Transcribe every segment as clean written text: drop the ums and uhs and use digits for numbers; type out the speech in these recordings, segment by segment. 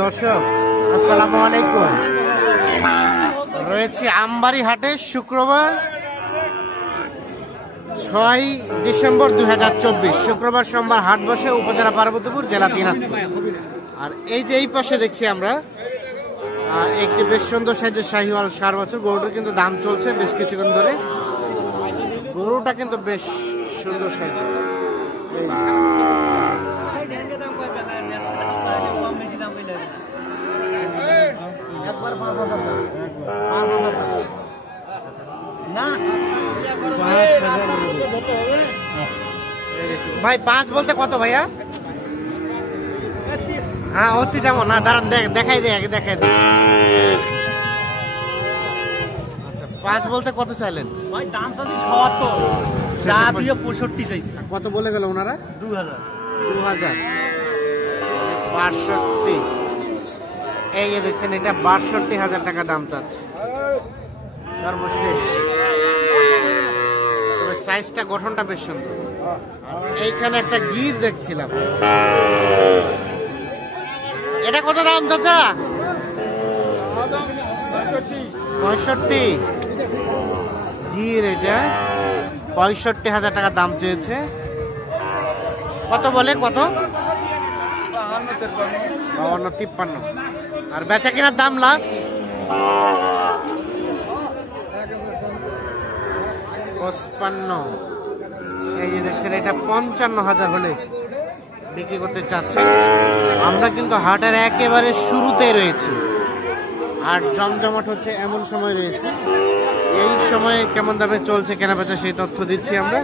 দর্শক আসসালামু আলাইকুম। রয়েছে আমবাড়ি হাটে শুক্রবার 6 ডিসেম্বর 2024 শুক্রবার সোমবার হাট বসে উপজেলা পার্বতীপুর জেলা দিনাজপুর। আর এই যে এই পাশে দেখছি আমরা একটি বেশ সুন্দর সাইজের শাহিওয়াল 4 বছর গরুটার কিন্তু দাম চলছে বেশ কিছুক্ষণ ধরে। গরুটা কিন্তু বেশ সুন্দর সাইজের। ভাই 5 বলতে কত ভাইয়া? হ্যাঁ অতি যেমন না, দাঁড়ান দেখাই দেয় আগে দেখাই দেয়। আচ্ছা 5 বলতে কত চাইলেন? ভাই দাম চাচ্ছি ৭০, যা দিয়ে ৬৫ চাইছি। কত বলে গেল ওনারা? ২০০০। 62 এই যে দেখছেন এটা ৬২,০০০ টাকা দাম চাচ্ছে সর্বশেষ। তবে সাইজটা গঠনটা বেশ সুন্দর। এইখানে একটা গির দেখছিলাম, এটা কত দাম চাচা? ৬৫ গির, এটা ৬৫,০০০ টাকা দাম চেয়েছে। কত বলে কত? ৫২-৫৩। আর বেচা কেনার দাম লাস্ট ৫৫। এই যে দেখছেন এটা ৫৫,০০০ হলে বিক্রি করতে চাচ্ছে। আমরা কিন্তু হাটের একেবারে শুরুতেই রয়েছি। হাট জমজমাট হচ্ছে এমন সময় রয়েছে। এই সময়ে কেমন দামে চলছে কেনা বেচা সেই তথ্য দিচ্ছি আমরা।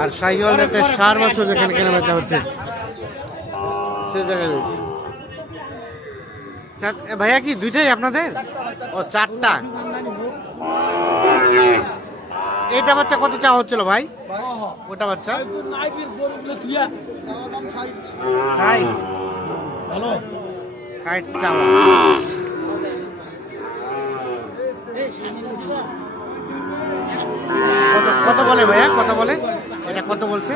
আর শাহিওয়াল জাতের 4 বছর যেখানে কেনা বেচা হচ্ছে সে জায়গায় রয়েছে। ভাইয়া কি দুইটাই আপনাদের? ও 4টা। এটা বাচ্চা কত চাওয়া হচ্ছিল ভাই? ওটা বাচ্চা 60 চাওয়া। কত বলে ভাইয়া, কত বলে? এটা কত বলছে?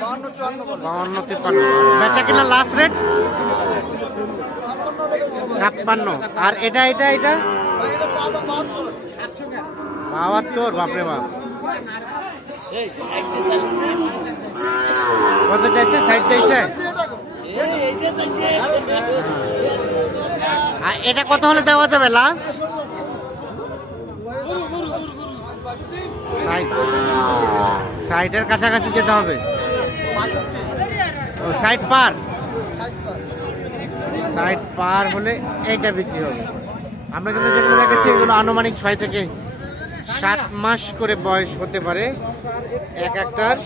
৫২-৫৩। বেচা কিনা লাস্ট রেট ৫৬। আর এটা এটা এটা ৭২। বাপরে বাপ। কত চাইছে? ৬০ চাইছে। আর এটা কত হলে দেওয়া যাবে লাস্ট? ৬০-এর কাছাকাছি যেতে হবে। ও ৬০ পার, ৬০ পার হলে এইটা বিক্রি হবে। আমরা কিন্তু যেগুলো দেখাচ্ছি এগুলো আনুমানিক 6 থেকে 7 মাস করে বয়স হতে পারে এক একটার।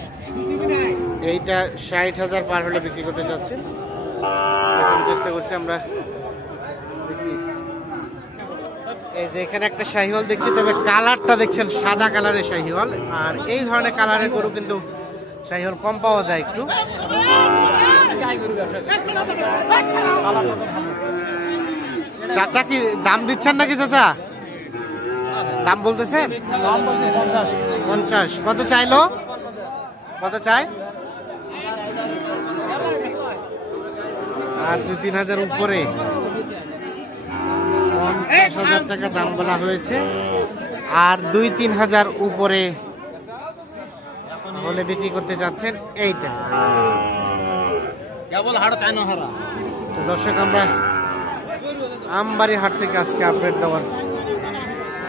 এইটা ৬০,০০০ পার হলে বিক্রি করতে যাচ্ছে। চেষ্টা করছি আমরা দেখি। এই যে এখানে একটা শাহিওয়াল দেখছি, তবে কালারটা দেখছেন সাদা কালারের শাহিওয়াল। আর এই ধরনের কালারের গরু কিন্তু শাহিওয়াল কম পাওয়া যায় একটু। চাচা কি দাম দিচ্ছেন নাকি? চাচা দাম বলতেছেন? ৫০। কত চাইলো? কত চাই? আর 2-3 হাজার উপরে ৫০,০০০ টাকা দাম বলা হয়েছে। আর 2-3 হাজার উপরে বলে বিক্রি করতে যাচ্ছেন এইটা। তো দর্শক আমরা আমবাড়ি হাট থেকে আজকে আপডেট দেওয়ার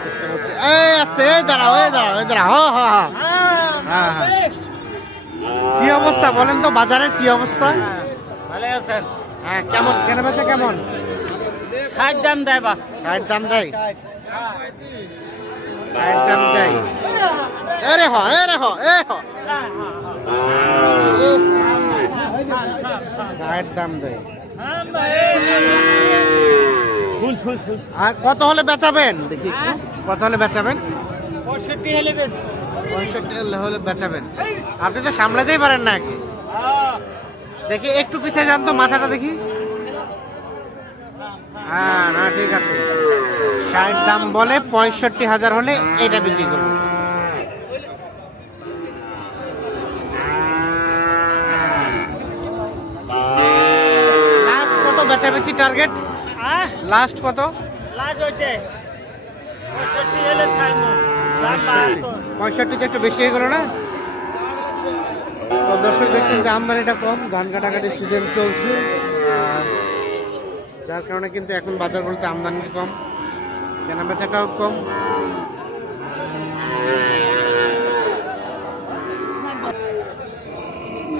চেষ্টা করছি। এই আস্তে, এই দাঁড়াও, এই দাঁড়াও, এই দাঁড়াও। হ্যাঁ হ্যাঁ। কি অবস্থা বলেন তো, বাজারে কি অবস্থা? ভালো আছেন? হ্যাঁ। কেমন কেনা বেচা কেমন? ৬০ দাম দেয়। ৬০ দাম দেয়। ৬০ দাম দেয়। এরে হ, এরে হ, এ হ। ৬০ দাম দেয়। আর কত হলে বেচাবেন? দেখি কত হলে বেচাবেন? ৬৫ হলে বেচাবেন। আপনি তো সামলাতেই পারেন না। দেখি একটু পিছিয়ে যান তো, মাথাটা দেখি। হ্যাঁ না ঠিক আছে। ৬০ দাম বলে, ৬৫,০০০ হলে এটা বিক্রি করবে। বেচাবেচি টার্গেট আহ লাস্ট কত? লাজ হইছে 65 হলে ছাড়মু দাম 72 65 একটু বেশি হয়ে গেল না? তো দর্শক দেখছেন যে আমদানিটা কম, ধান কাটাকাটির সিজন চলছে, যার কারণে কিন্তু এখন বাজার বলতে আমদানি কম, কেনা বেচাটাও কম।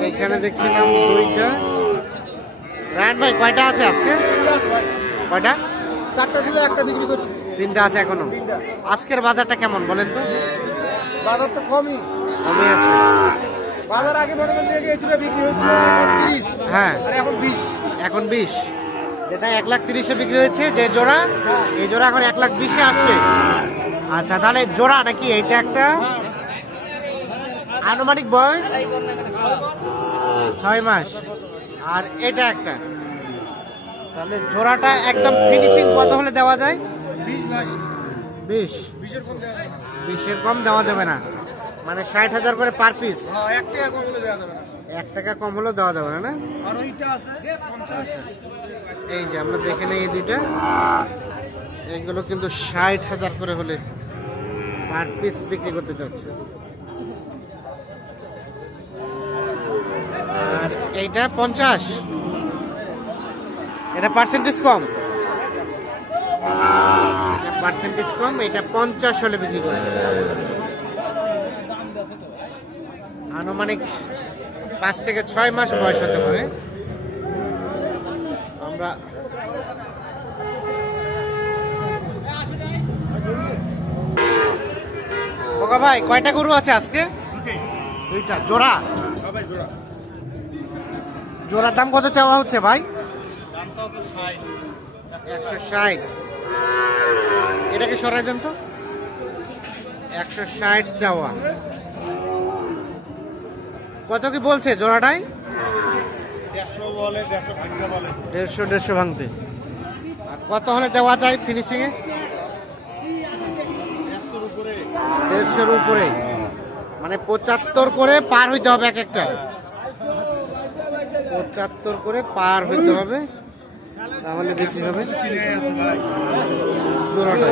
এইখানে দেখছিলাম দুইটা। রায়ন ভাই কয়টা আছে আজকে? কয়টা? 4টা ছিল, একটা বিক্রি করছি। 3টা আছে এখনো। আজকের বাজারটা কেমন বলেন তো? বাজার তো কমই, কমে আছে। বাজার আগে মনে করেন যে এই দুটো বিক্রি হয়েছিল 30, হ্যাঁ, আর এখন 20। এখন 20, যেটা 1,30,000-এ বিক্রি হয়েছে যে জোড়া, এই জোড়া এখন 1,20,000-এ আসছে। আচ্ছা, তাহলে জোড়া নাকি? এইটা একটা আনুমানিক বয়স 6 মাস, আর এটা একটা, তাহলে জোড়াটা একদম ফিনিশিং কত হলে দেওয়া যায়? 20 ভাই, 20? 20-এর কম দেওয়া যাবে না। 20-এর কম দেওয়া যাবে না, মানে 60,000 করে পার পিস। হ্যাঁ, 1 টাকা কম হলে দেওয়া যাবে না। 1 টাকা কম হলেও দেওয়া যাবে না না? আর ওইটা আছে 50। এই যে আমরা দেখে নেই এই দুইটা, এগুলো কিন্তু 60,000 করে হলে পার পিস বিক্রি করতে চাচ্ছে। আর এইটা 50, এটা পার্সেন্টেজ কম, এটা পার্সেন্টেজ কম, এটা 50 হলে বিক্রি করে। আনুমানিক 5 থেকে 6 মাস বয়স হতে পারে। আমরা খোকা ভাই কয়টা গরু আছে আজকে? দুইটা। জোড়া? জোড়ার দাম কত চাওয়া হচ্ছে ভাই? 160। এটাকে সরাই দেন তো। 160 চাওয়া। কত কি বলছে জোড়াটাই? 150 ভাঙতে। আর কত হলে দেওয়া যায় ফিনিশিং এ? 150-এর উপরে, মানে 75 করে পার হইতে হবে এক একটা। 75 করে পার হইতে হবে, তাহলে বিক্রি হবে জোড়াটা।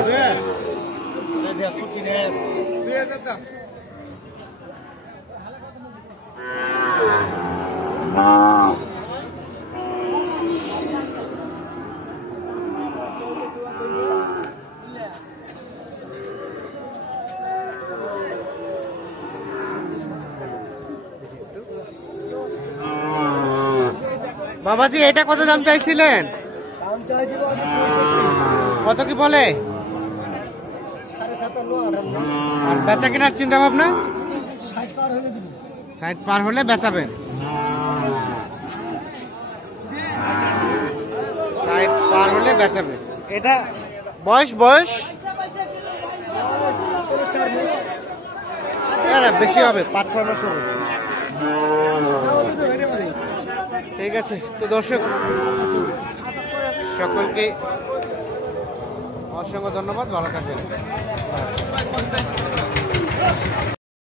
বাবাজি এটা কত দাম চাইছিলেন? কত কি বলে? 57,500। আর বেচা কেনার চিন্তা ভাবনা? 60 পার হলে বেচাবেন। 60 পার হলে বেচাবেন। এটা বয়স বেশি হবে, 5-6 মাস হবে। ঠিক আছে, তো দর্শক সকলকে অসংখ্য ধন্যবাদ, ভালো থাকবেন।